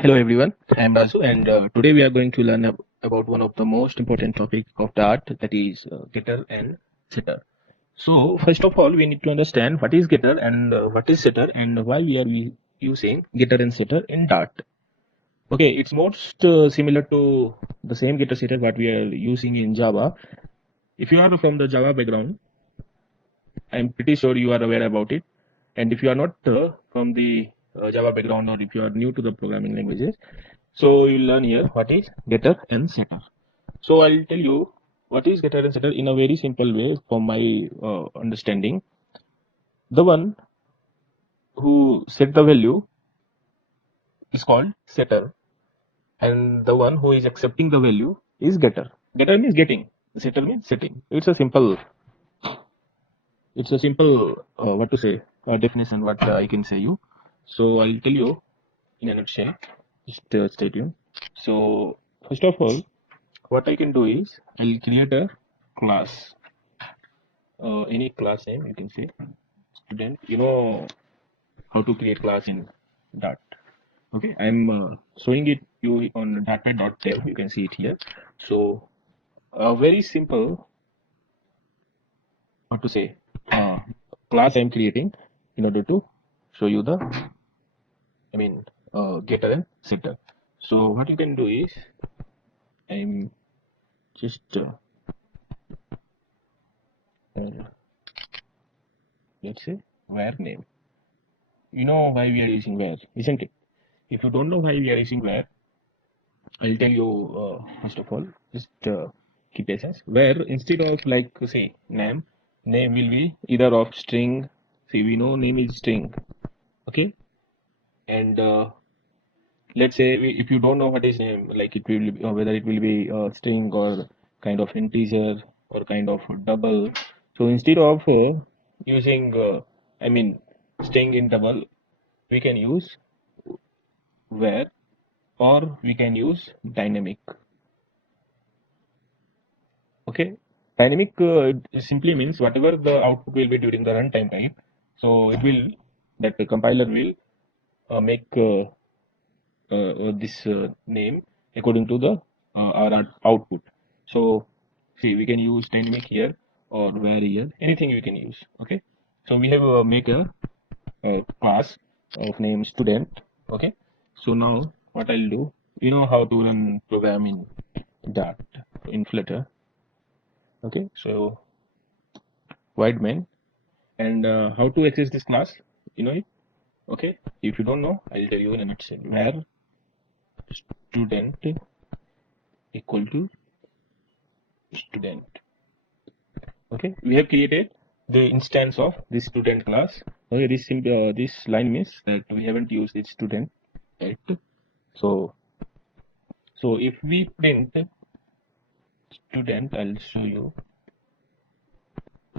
Hello everyone, I am Rasu and today we are going to learn about one of the most important topic of Dart, that is getter and setter. So first of all we need to understand what is getter and what is setter and why we using getter and setter in Dart. Okay, it's most similar to the same getter setter what we are using in Java. If you are from the Java background, I am pretty sure you are aware about it. And if you are not from the Java background, or if you are new to the programming languages, so you'll learn here what is getter and setter. So I'll tell you what is getter and setter in a very simple way from my understanding. The one who set the value is called setter, and the one who is accepting the value is getter. Getter means getting, setter means setting. It's a simple what to say definition what I can say you. So I'll tell you in a nutshell. Just stay tuned. So first of all, what I can do is I'll create a class, any class name you can say student. You know how to create class in Dart. Okay, I'm showing it you on dartpad.dev. You can see it here. So very simple what to say class I'm creating in order to show you the getter and setter. So what you can do is I'm just uh, let's say where name. You know why we are using where, isn't it? If you don't know why we are using where, I'll tell you first of all. Just keep patience. Where instead of like say name will be either of string. See, we know name is string. Okay, and let's say if you don't know what is name, like it will be, whether it will be string or kind of integer or kind of double. So instead of using string in double, we can use where, or we can use dynamic. Okay, dynamic simply means whatever the output will be during the runtime time. So it will, that the compiler will make this name according to the our output. So see, we can use dynamic here or where here, anything we can use. Okay, so we have make a class of name student. Okay, so now what I'll do, you know how to run program in Dart in Flutter. Okay, so void main, and how to access this class, you know it. Okay, if you don't know, I'll tell you in a nutshell. Where student equal to student. Okay, we have created the instance of this student class. Okay, this line means that we haven't used this student yet. So if we print student, I'll show you.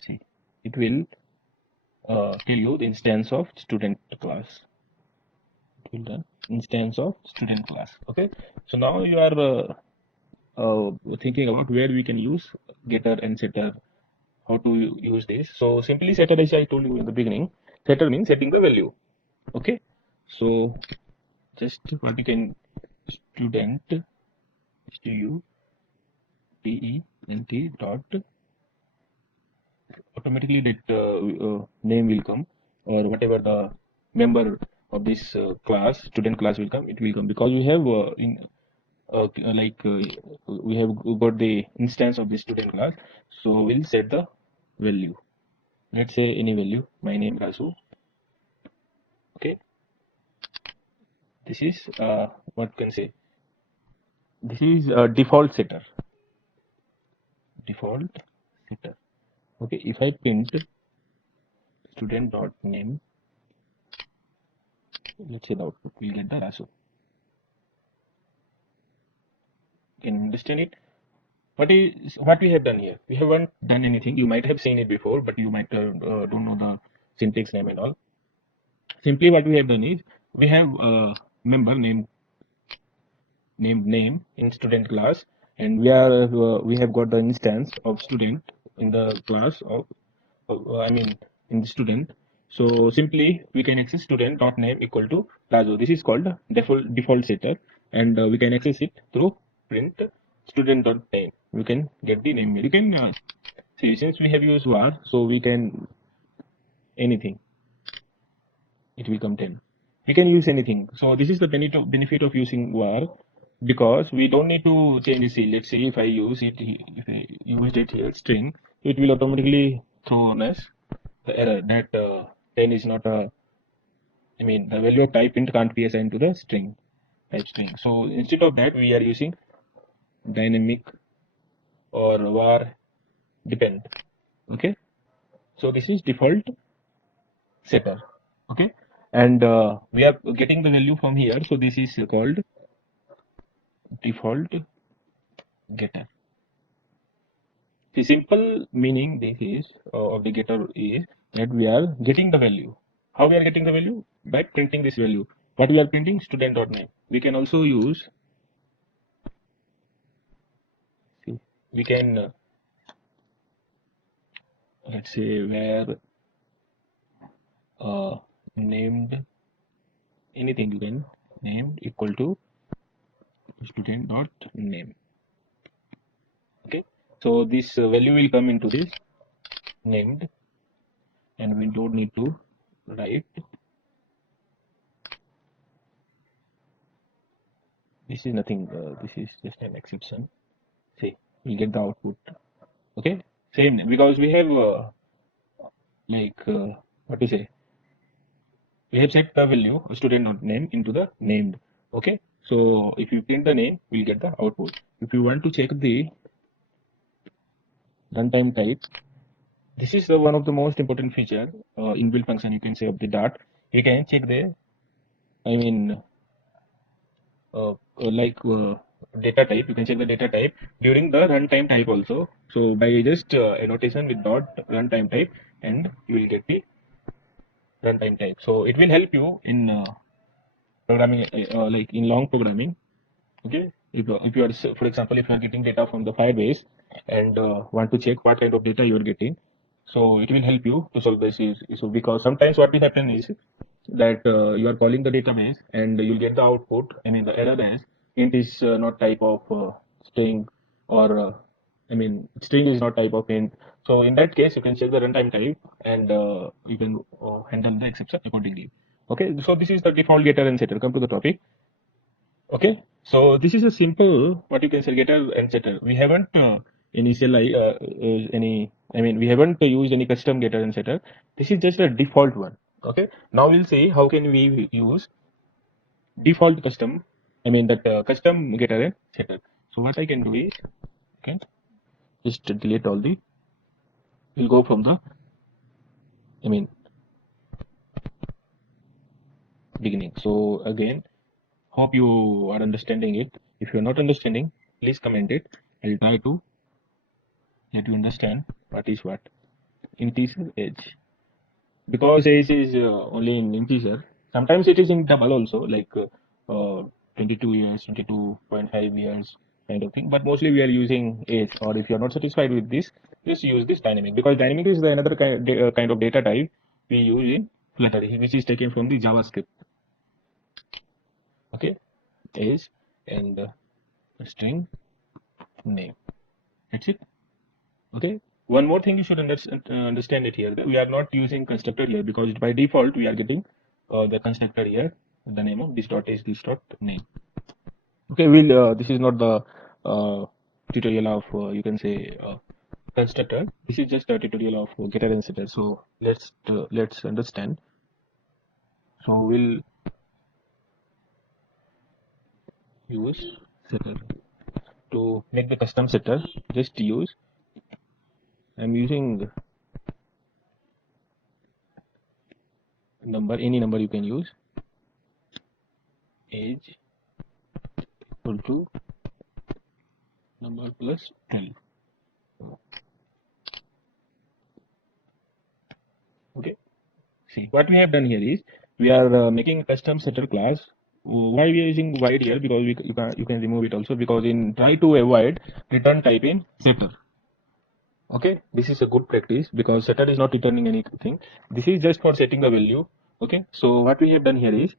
See, it will tell you the instance of student class. It will done instance of student class. Okay, so now you are thinking about where we can use getter and setter, how to use this. So simply setter, as I told you in the beginning, setter means setting the value. Okay, so just what you can student student dot, automatically that name will come, or whatever the member of this class, student class will come, it will come because we have we have got the instance of the student class. So we'll set the value, let's say any value, my name Rasu. Okay, this is what can say, this is a default setter. Okay, if I print student dot name, let's say the output we'll get the Rasu. Can you understand it? What we have done here? We haven't done anything. You might have seen it before, but you might don't know the syntax name and all. Simply what we have done is we have a member named name in student class, and we have got the instance of student in the class of in the student. So simply we can access student.name equal to Lazo. This is called default setter, and we can access it through print student.name. We can get the name. You can see, since we have used var, so we can anything. It will come 10. We can use anything. So this is the benefit of using var, because we don't need to change the C. Let's say if I use it, if I used it here string, it will automatically throw on us the error that 10 is not a, I mean, the value of type int can't be assigned to the string, type string. So instead of that, we are using dynamic or var depend. Okay. So this is default setter. Okay. And we are getting the value from here. So this is called default getter. The simple meaning this is of the getter is that we are getting the value. How we are getting the value? By printing this value. What we are printing? Student.name. We can also use, see, we can let's say where named anything, you can name equal to student.name. Okay, so this value will come into this named, and we don't need to write. This is nothing, this is just an exception. See, we get the output. Okay, same name, because we have like what to say, we have set the value student.name into the named. Okay, so if you print the name, we'll get the output. If you want to check the runtime type, this is one of the most important feature inbuilt function, you can say, of the Dart. You can check the, I mean, like data type. You can check the data type during the runtime type also. So by just annotation with dot runtime type, and you will get the runtime type. So it will help you in programming, like in long programming. Okay, if you are, for example, if you are getting data from the Firebase and want to check what kind of data you are getting, so it will help you to solve this issue, because sometimes what will happen is that you are calling the database and you'll get the output, I mean the error is int is not type of string, or I mean string is not type of int. So in that case you can check the runtime type, and you can handle the exception accordingly. Okay, so this is the default getter and setter. Come to the topic. Okay, so this is a simple, what you can say, getter and setter. We haven't initially any, I mean, we haven't used any custom getter and setter. This is just a default one. Okay, now we'll see how can we use default custom, I mean that custom getter and setter. So what I can do is, okay, just delete all the, we'll go from the, I mean, beginning. So again, hope you are understanding it. If you're not understanding, please comment it. I'll try to let you understand what is what. Integer age, because age is only in integer. Sometimes it is in double also, like 22 years, 22.5 years kind of thing, but mostly we are using age. Or if you are not satisfied with this, just use this dynamic, because dynamic is the another kind of data type we use in flutter, which is taken from the javascript. Okay, age and string name, that's it. Okay, one more thing you should understand it here, that we are not using constructor here, because by default we are getting the constructor here, the name of this dot is this dot name. Okay, we'll this is not the tutorial of you can say constructor. This is just a tutorial of getter and setter. So let's understand. So we'll use setter to make the custom setter. Just use, I'm using number, any number you can use, age equal to number plus 12. Okay, see what we have done here is we are making a custom setter class. Why we are using void here? Because you can remove it also, because in try to avoid return type in setter. Okay, this is a good practice because setter is not returning anything. This is just for setting the value. Okay, so what we have done here is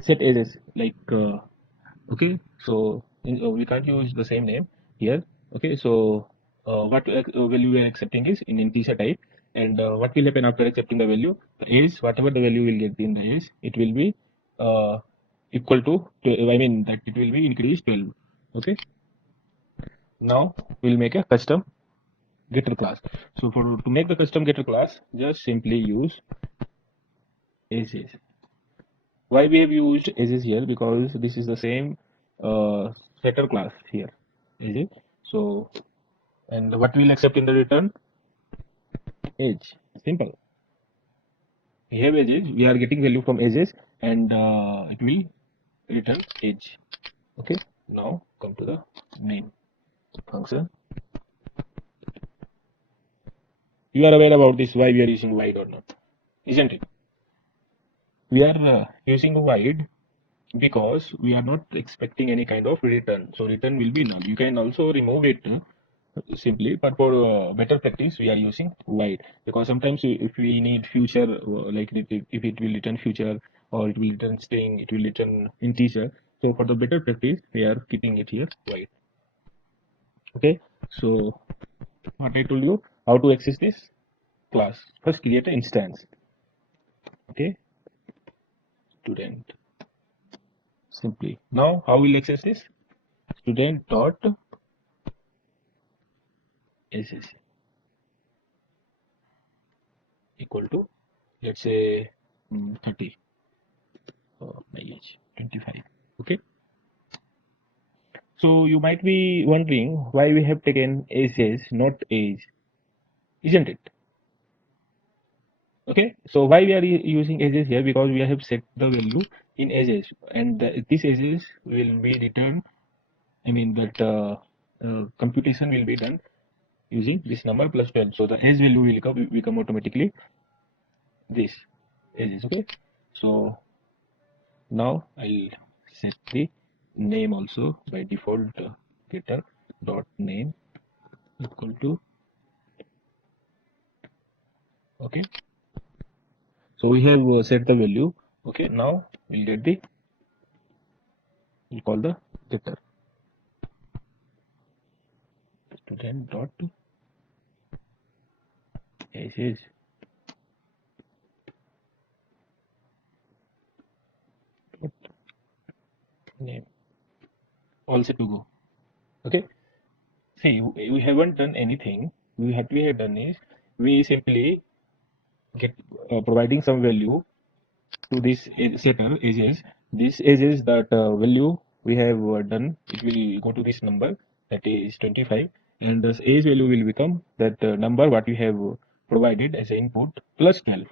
set ages like okay, so we can't use the same name here. Okay, so what value we are accepting is in integer type, and what will happen after accepting the value? The age, whatever the value will get in the age, it will be uh, equal to I mean that it will be increased 12. Okay, now we'll make a custom getter class. So for to make the custom getter class, just simply use ages. Why we have used ages here? Because this is the same setter class here. Is it? So and what we'll accept in the return? Age. Simple. We have ages. We are getting value from ages, and it will return age. Okay. Now come to the main function. You are aware about this? Why we are using void or not? Isn't it? We are using void because we are not expecting any kind of return. So return will be null. You can also remove it simply, but for better practice, we are using void because sometimes if we need future, like if it will return future or it will return string, it will return integer. So for the better practice, we are keeping it here void. Okay. So what I told you, how to access this class? First, create an instance. Okay. Student. Simply. Now, how will access this? Student dot ss equal to, let's say 30, my age 25. Okay, so you might be wondering why we have taken ages, not age, isn't it? Okay, so why we are using ages here? Because we have set the value in ages, and this ages will be returned, I mean that computation will be done using this number plus 12. So the age value will become automatically this ages. Okay, so now I'll set the name also by default, getter dot name equal to, okay. So we have set the value. Okay, now we'll get the, we'll call the getter student dot age dot name, all set to go. Okay, see we haven't done anything. We have done is we simply get providing some value to this setter ages. This ages that value we have done, it will go to this number that is 25, and this age value will become that number what we have provided as an input plus 12,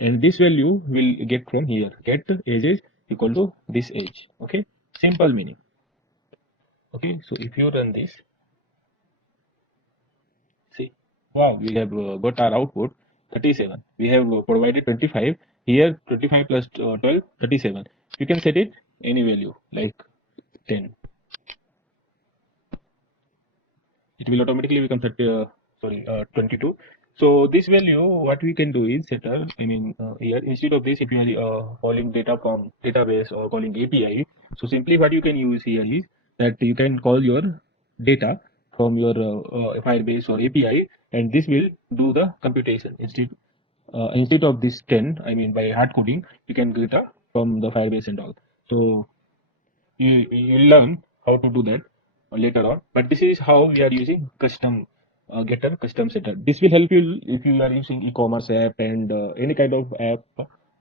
and this value will get from here, get ages equal to this age. Okay, simple meaning. Okay, so if you run this, see, wow, we have got our output 37. We have provided 25. Here 25 plus 12, 37. You can set it any value like 10. It will automatically become 30, 22. So this value, what we can do is setter. I mean here instead of this, if you are calling data from database or calling API, so simply what you can use here is that you can call your data from your Firebase or API, and this will do the computation instead of this 10. I mean by hard coding, you can get from the Firebase and all. So you learn how to do that later on, but this is how we are using custom getter, custom setter. This will help you if you are using e-commerce app and any kind of app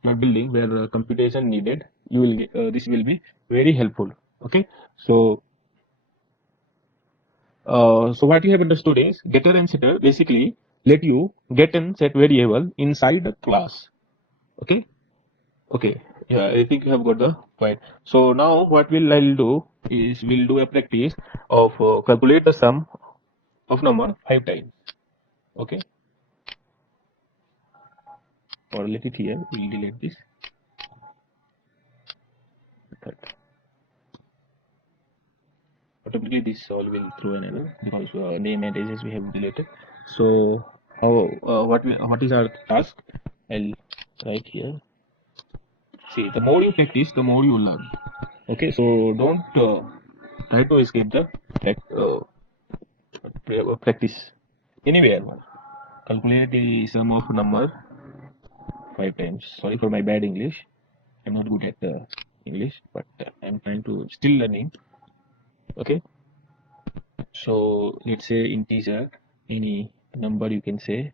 you are building where computation needed. You will this will be very helpful. Okay, so so what you have understood is getter and setter basically let you get and set variable inside a class. Okay. Okay, yeah, I think you have got the point. So now what I'll do is we'll do a practice of calculate the sum of number 5 times. Okay, or let it here. We'll delete this. automatically this all will throw an error because name and ages we have deleted. So how what is our task? I'll write here. See, the more you practice, the more you learn. Okay, so don't try to escape the practice anywhere. Calculate the sum of number 5 times. Sorry for my bad English. I'm not good at English, but I'm trying to still learning. Okay, so let's say integer, any number you can say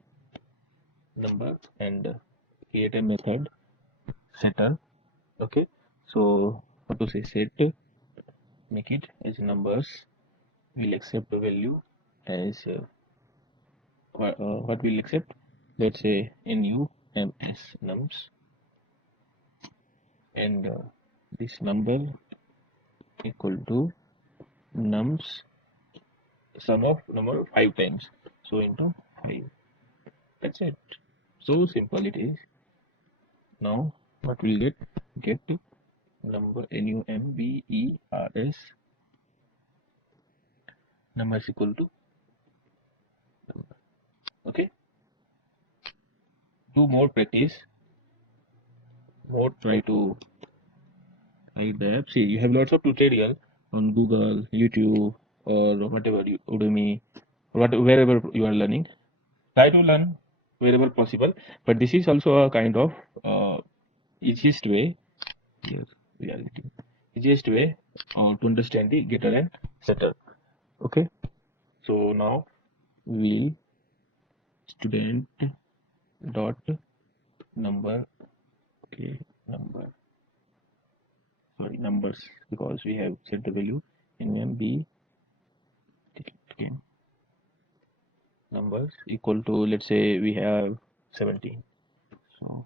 number, and create a method setter. Okay, so what to say set, make it as numbers. We'll accept the value as what we'll accept. Let's say nums, and this number equal to nums sum of number 5 times. So into 5. That's it. So simple it is. Now what we'll get number numbers number is equal to number. Okay. Do more practice. More try to write the app. See, you have lots of tutorial on Google, YouTube, or whatever you Udemy, wherever you are learning. Try to learn wherever possible. But this is also a kind of easiest way. Here we are getting easiest way to understand the getter and setter. Okay. So now we student dot number. Okay, numbers, because we have set the value nmb again numbers equal to, let's say we have 17. So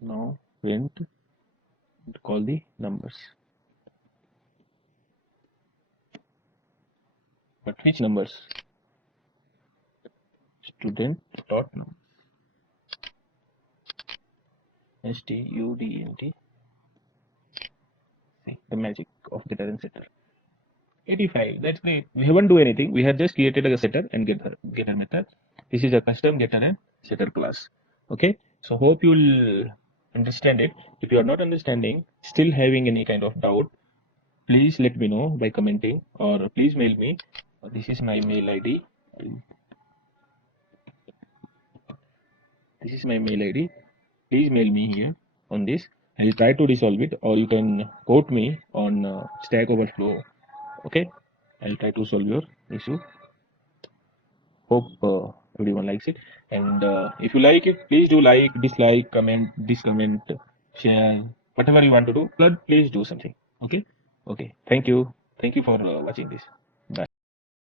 now print, call the numbers, but which numbers? Student dot numbers, student. See the magic of getter and setter. 85. That's great. We haven't do anything. We have just created a setter and getter method. This is a custom getter and setter class. Okay. So hope you'll understand it. If you are not understanding, still having any kind of doubt, please let me know by commenting, or please mail me. This is my mail ID. This is my mail ID. Please mail me here on this. I'll try to resolve it, or you can quote me on Stack Overflow. Okay. I'll try to solve your issue. Hope everyone likes it, and if you like it, please do like, dislike, comment, discomment, share, whatever you want to do, but please do something. Okay. Thank you for watching this.